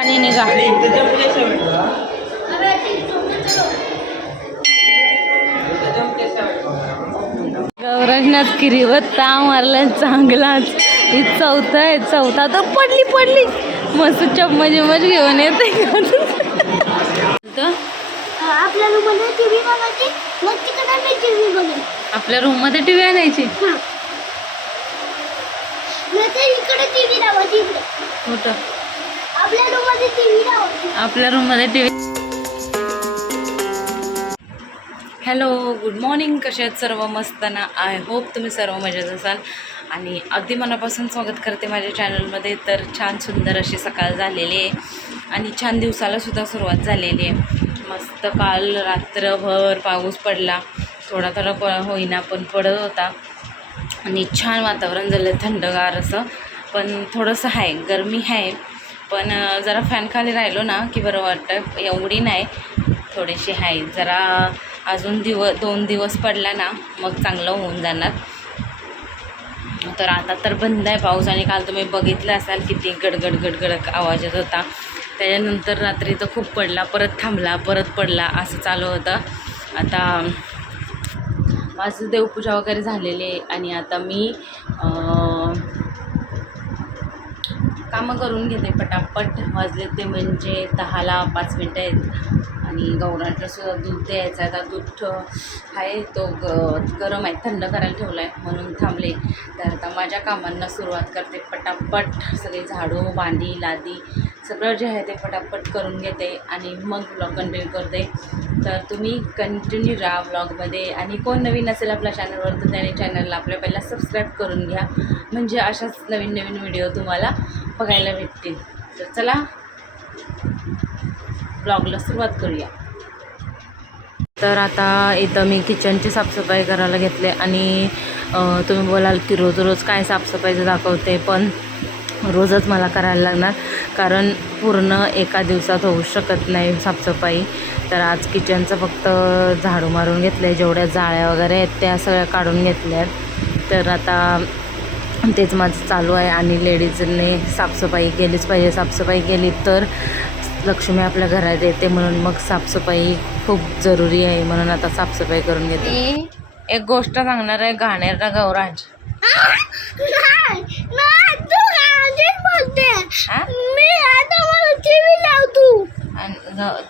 आणि निघा. गौराजनाथ किरीवत मारला चांगलाच. ही चौथा आहे चौथा. तर पडली पडली. मस्त चम्मच मच घेऊन येते. आपल्या रूममध्ये टीव्ही बघायची मग तिकडे मी टीव्ही बघेन. आपल्या रूममध्ये टीव्ही आणायची? नाहीतर इकडे टीव्ही लावायची इकडे. कुठं? आपल्या रूममध्ये TV T V hello good morning कसे आहेत सर्व? मस्त ना? आय होप तुम्ही सर्व मजेत असाल. आणि अगदी मनापासून स्वागत करते माझ्या चॅनलमध्ये तर छान सुंदर अशी सकाळ झालेली आहे. आणि छान दिवसाला सुद्धा सुरुवात झालेली आहे. मस्त काल रात्रभर पाऊस पडला. थोडा थोडा प होईना पण पडत होता. आणि छान वातावरण झालं थंडगार असं. पण थोडंसं आहे गरमी आहे पण जरा फॅन खाली राहिलो ना की बरं वाटतं एवढी नाही. थोडीशी आहे जरा अजून दिव दोन दिवस पडला ना मग चांगलं होऊन जाणार. तर आता तर बंद आहे पाऊस आणि काल तुम्ही बघितलं असाल किती गडगड गडगड आवाज येत होता. त्याच्यानंतर रात्री तर खूप पडला परत थांबला परत पडला असं चालू होतं. आता माझं देवपूजा वगैरे झालेली आहे आणि आता मी कामं करून घेते पटापट. वाजले ते म्हणजे दहाला पाच मिनटं आहेत. आणि गौरांचं सुद्धा दूध द्यायचं आहे. आता दूध आहे तो ग गरम आहे थंड करायला ठेवला आहे म्हणून थांबले. तर आता माझ्या कामांना सुरुवात करते. पटापट सगळे झाडू बांधी लादी सगळं जे आहे ते पटापट करून घेते आणि मग ब्लॉग कंटिन्यू करते. तर तुम्ही कंटिन्यू राहा ब्लॉगमध्ये आणि कोण नवीन असेल आपल्या चॅनलवर तर त्याने चॅनलला आपल्या पहिला सबस्क्राईब करून घ्या. म्हणजे अशाच नवीन नवीन व्हिडिओ तुम्हाला बघायला भेटतील. तर चला. ब्लॉगला सुरुवात करूया. तर आता इथं मी किचनची साफसफाई करायला घेतले आणि तुम्ही बोलाल की रोज रोज काय साफसफाईचं दाखवते पण रोजच मला करायला लागणार. कारण पूर्ण एका दिवसात होऊ शकत नाही साफसफाई. तर आज किचनचं फक्त झाडू मारून घेतलं आहे जेवढ्या जाळ्या वगैरे आहेत त्या सगळ्या काढून घेतल्या आहेत तर आता तेच माझं चालू आहे आणि लेडीजने साफसफाई केलीच पाहिजे. साफसफाई केली तर लक्ष्मी आपल्या घरात येते म्हणून मग साफसफाई खूप जरुरी आहे म्हणून आता साफसफाई करून घेते. एक गोष्ट सांगणार आहे घाणेरडा गौराज.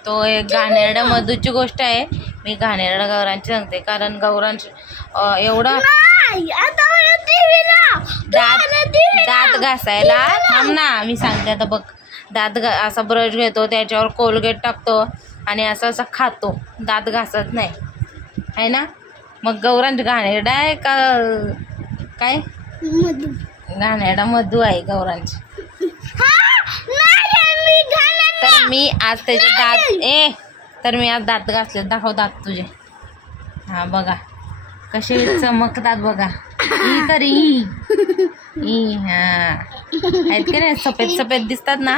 तू एक घाणेरड्या मधूची गोष्ट आहे. मी घाणेरडा गौरांची सांगते कारण गौरांची अं, एवढा दात दात. घासायला थांब ना मी सांगते आता बघ. दात घा असा ब्रश घेतो त्याच्यावर कोलगेट टाकतो आणि असं असं खातो. दात घासत नाही. आहे ना? मग गौरांची घाणेरडा आहे का काय. घाणेरडा मधू आहे हा? घालत तर मी आज त्याचे दात ए तर मी आज दात घासले. दाखव दात तुझे. हा बघा. कसे चमकतात बघा. ई तर ई ई हा. आहेत की नाही? सफेद सफेद दिसतात ना?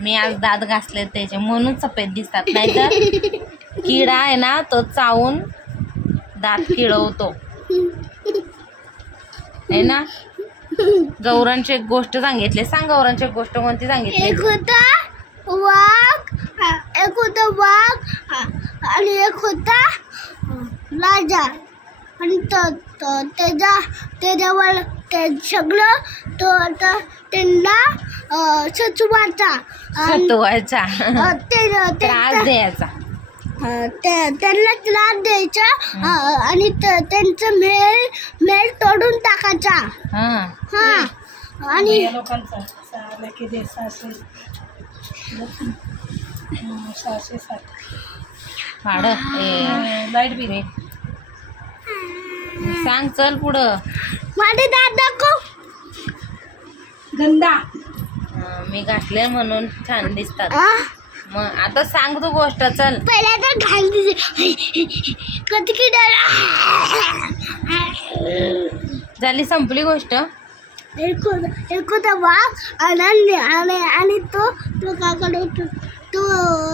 मी आज दात घासले त्याचे म्हणून सफेद दिसतात. नाहीतर किडा आहे ना तो चावून दात किडवतो. आहे ना? गौरांची एक गोष्ट सांगितली. सांग गौरांची एक गोष्ट कोणती सांगितली? एक होता वाघ एक होता वाघ आणि एक होता राजा आणि तो तो त्याच्या त्याच्यावर ते सगळं तो आता त्यांना सचवायचा आणि, सत्वायचा ते त्रास त्यांचा- द्यायचा त्यांना त्रास द्यायचा. आणि त- त्यांचं मेल मेल तोडून टाकायचा. हा. हा. आणि हं, लाइट बिल. सांग चल पुढं. माझे दात दाखव. गंदा. हं, मी घातले म्हणून छान दिसतात. आ? मग आता सांग तू गोष्ट चल. पहिला तर घाल दिसे कधी की झाली संपली गोष्ट? एक होता एक होता वाघ आणि आणि आणि तो तो काकडे तो तो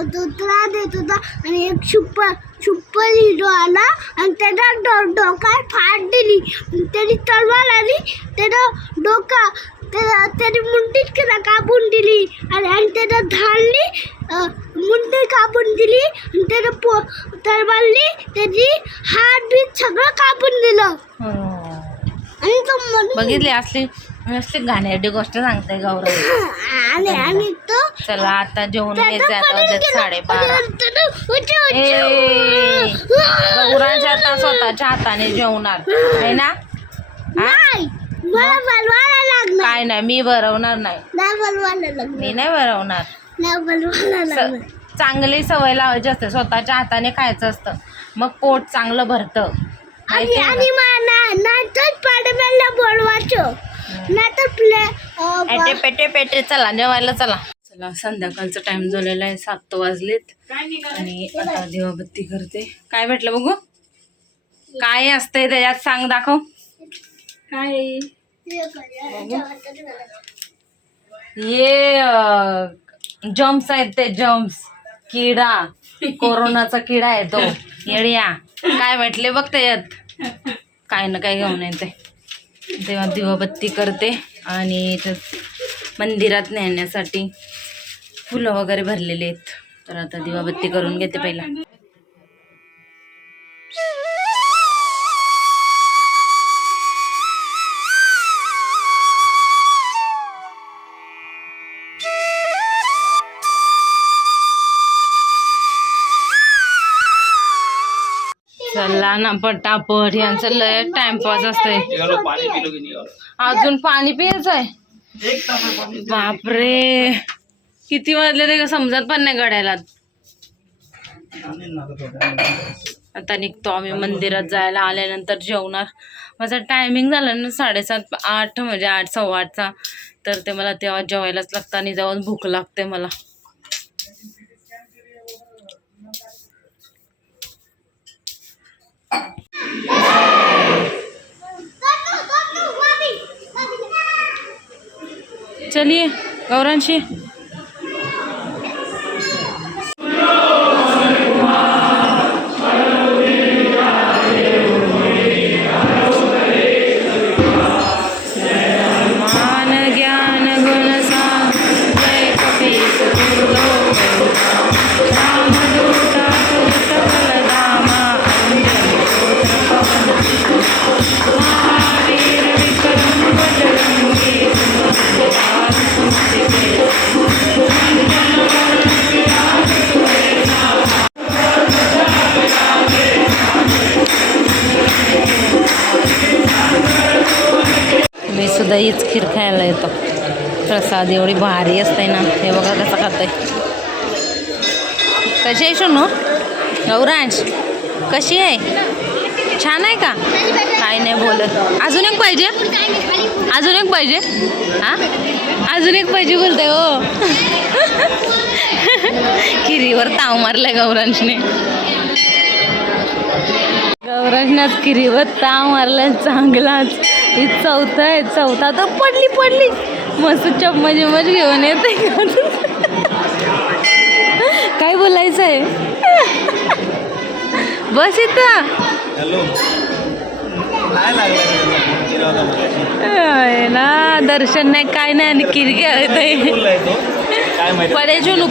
तो त्रास देत होता आणि एक सुपर सुपर हिरो आला आणि त्याचा डो डोका फाट दिली. त्याची तलवार आली त्याचं डोका त्याला त्याची मुंडीच कापून दिली. आणि त्याला धाडली मुंडी कापून दिली. आणि त्याला पो तर मारली त्याची हात बीत सगळं कापून दिलं. आणि तो बघितली असली असली घाणेरडी गोष्ट सांगते गौरव. आणि चला आता जेवण घ्यायचं आता. साडेबारा. गौरांच्या आता स्वतःच्या हाताने जेवणार. आहे ना? काय नाही मी भरवणार नाही. मी नाही भरवणार चांगली सवय लावायची असते. स्वतःच्या हाताने खायचं असतं. मग पोट चांगलं भरतं. आणि बोलवायचं. पेटे पेटे पेटे चला जेवायला चला. चला संध्याकाळचा टाइम झालेला आहे सात वाजलेत. आणि आता दिवाबत्ती करते. काय भेटलं बघू? काय असतंय त्याच्यात सांग दाखव. काय? ये जम्स आहेत ते जम्स किडा. कोरोनाचा किडा आहे तो. येड्या. काय भेटले बघ त्याच्यात? काय ना काय घेऊन येते. तेव्हा दिवाबत्ती करते आणि मंदिरात नेण्यासाठी फुलं वगैरे भरलेले आहेत. तर आता दिवाबत्ती करून घेते पहिला. चला ना पटापट यांचं लय टाइमपास असतंय. अजून पाणी पियायचं आहे बापरे. किती वाजले ते समजत पण नाही गड्याला. आता निघतो आम्ही मंदिरात जायला आल्यानंतर जेवणार. माझा टायमिंग झाला ना साडेसात आठ म्हणजे आठ सव्वा आठचा. तर ते मला तेव्हा जेवायलाच लागतं आणि जेव्हा भूक लागते मला. चलिए गौरांशी। सुद्धा हीच खीर खायला येतो. प्रसाद एवढी भारी असते ना. हे बघा कसं खातंय. कशी आहे शोनू गौरांश कशी आहे? छान आहे का? काय नाही बोलत. अजून एक पाहिजे? अजून एक पाहिजे? हां? अजून एक पाहिजे बोलते हो. खिरीवर ताव मारलाय गौरांशने. गौरांशनाच खिरीवर ताव मारलाय चांगलाच. ही चौथा आहे चौथा. तर पडली पडली. मस्त चम्मच चम्मच घेऊन येते. काय बोलायचं आहे बस इथं. ना दर्शन नाही काय नाही आणि किरकी आहे बोललाय तो? काय माहिती? पडायचो नुक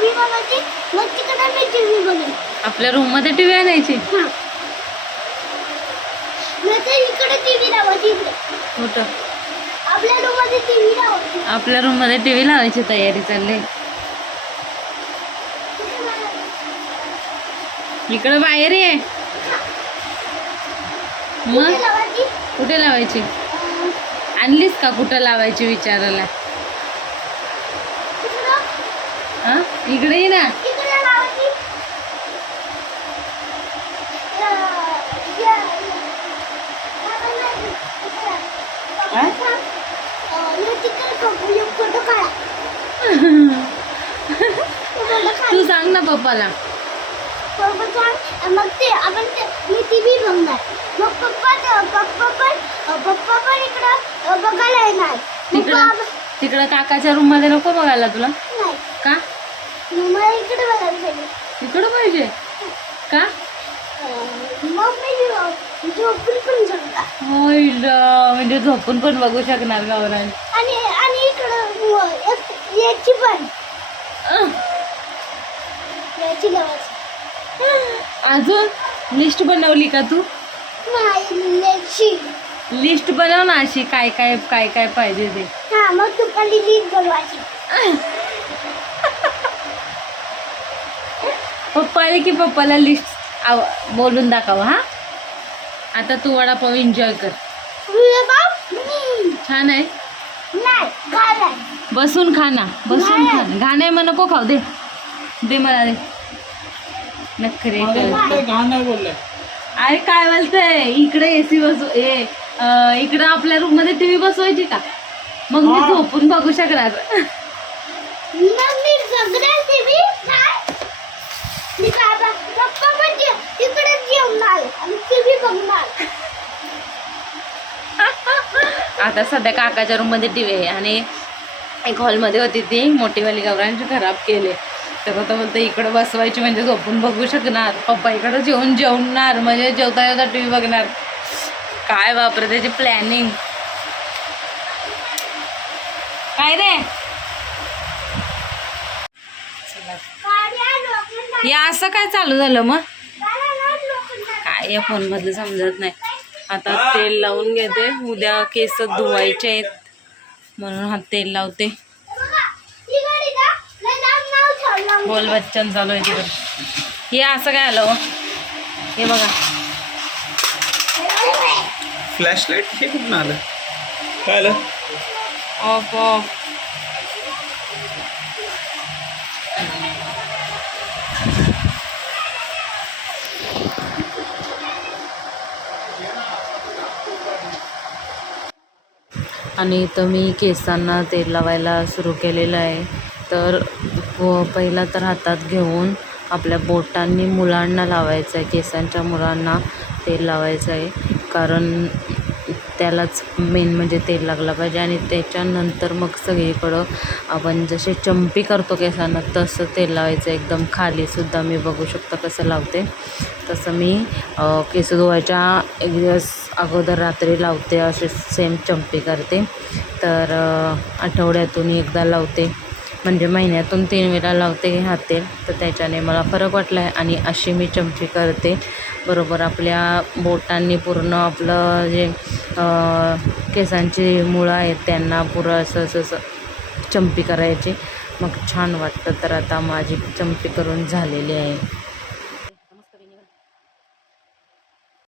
रूममध्ये मग तिकडे मी टी व्ही बघेन आपल्या रूममध्ये टी व्ही आणायची? हां. इकडे टी व्ही लावायची इकडे. कुठं? आपल्या रूममध्ये टी व्ही लावायची. आपल्या रूममध्ये टी व्ही लावायची तयारी चालली. इकडं बाहेर ये. मग? कुठे लावायची? कुठे लावायची? अं, आणलीस का कुठं लावायची विचारायला तिकडं हा इकडे ये ना इकडे लावायची अं, या- हा? अं, या तिकडे क- एक फोटो काढा फोटो काढा. तू सांग ना पप्पाला. मग ते आपण ते मी टी व्ही बघणार मग पप्पा पप्पा पण पप्पा पण इकडं बघायला येणार. तिकडं तिकडं काकाच्या रूममध्ये नको बघायला तुला. का? मला इकडे बघायला पाहिजे. इकडं पाहिजे? का? अं, मग मी झोपून पण शकता होईल म्हणजे झोपून पण बघू शकणार गावरान. आणि आणि इकडं याची पण. याची लावायची अजून? लिस्ट बनवली का तू? नाही याची. लिस्ट बनव ना अशी काय काय काय काय पाहिजे ते. हा मग तू खाली लीड बनवायची पप्पा आले की पप्पाला लिस्ट आव बोलून दाखव हा? आता तू वडापाव एन्जॉय कर. छान आहे? बसून खा ना बसून खा घाण आहे. मग नको खाऊ दे. दे मला दे. बोललंय अरे काय बोलतंय? इकडे एसी बसू ए इकडं आपल्या रूममध्ये टीव्ही बसवायची का? मग मी झोपून बघू शकणार मग मी बघणार टीव्ही नाही मी काय बघ- पप्पा म्हणजे तिकडे जेवणार आणि टीव्ही बघणार. आता सध्या काकाच्या रूममध्ये टीव्ही आहे आणि एक हॉलमध्ये होती ती मोठीवाली गौरांची खराब केले. तर आता बोलतं इकडं बसवायची म्हणजे झोपून बघू शकणार. पप्पा इकडं जेवून जेवणार म्हणजे जेवता जेवता टी व्ही बघणार. काय बापरे त्याची प्लॅनिंग काय रे? हे असं काय चालू झालं मग गाड्या ना लोखंडाच्या. काय या फोनमधलं समजत नाही. आता तेल लावून घेते. उद्या केस धुवायचे आहेत. म्हणून हा तेल लावते. बोल बच्चन चालू आहे तिकडे. हे असं काय आलं हो? हे बघा. फ्लॅश लाइट हे कुठून आलं? काय आलं? ऑफ ऑफ आणि इथं मी केसांना तेल लावायला सुरू केलेलं आहे. तर पहिला तर हातात घेऊन आपल्या बोटांनी मुलांना लावायचं आहे केसांच्या मुलांना तेल लावायचं आहे कारण त्यालाच मेन म्हणजे तेल लागलं पाहिजे आणि त्याच्यानंतर मग सगळीकडं आपण जसे चंपी करतो केसांना तसं तेल लावायचं. एकदम खालीसुद्धा मी बघू शकता कसं लावते. तसं मी केस धुवायच्या एक दिवस अगोदर रात्री लावते असे सेम चंपी करते. तर आठवड्यातून एकदा लावते. म्हणजे महिन्यातून तीन वेळा लावते हा तेल. तर त्याच्याने मला फरक वाटला आहे आणि अशी मी चमची करते. बरोबर आपल्या बोटांनी पूर्ण आपलं जे केसांची मुळं आहेत त्यांना पुरं असं असं असं चंपी करायची. मग छान वाटतं तर आता माझी चंपी करून झालेली आहे.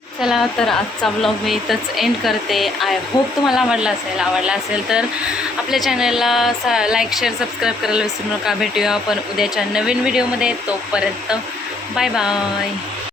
चला तर आजचा ब्लॉग मी इथंच एंड करते. आय होप तुम्हाला आवडला असेल. आवडला असेल तर आपल्या चॅनलला सा लाईक शेअर सबस्क्राईब करायला विसरू नका. भेटूया आपण उद्याच्या नवीन व्हिडिओमध्ये तोपर्यंत बाय बाय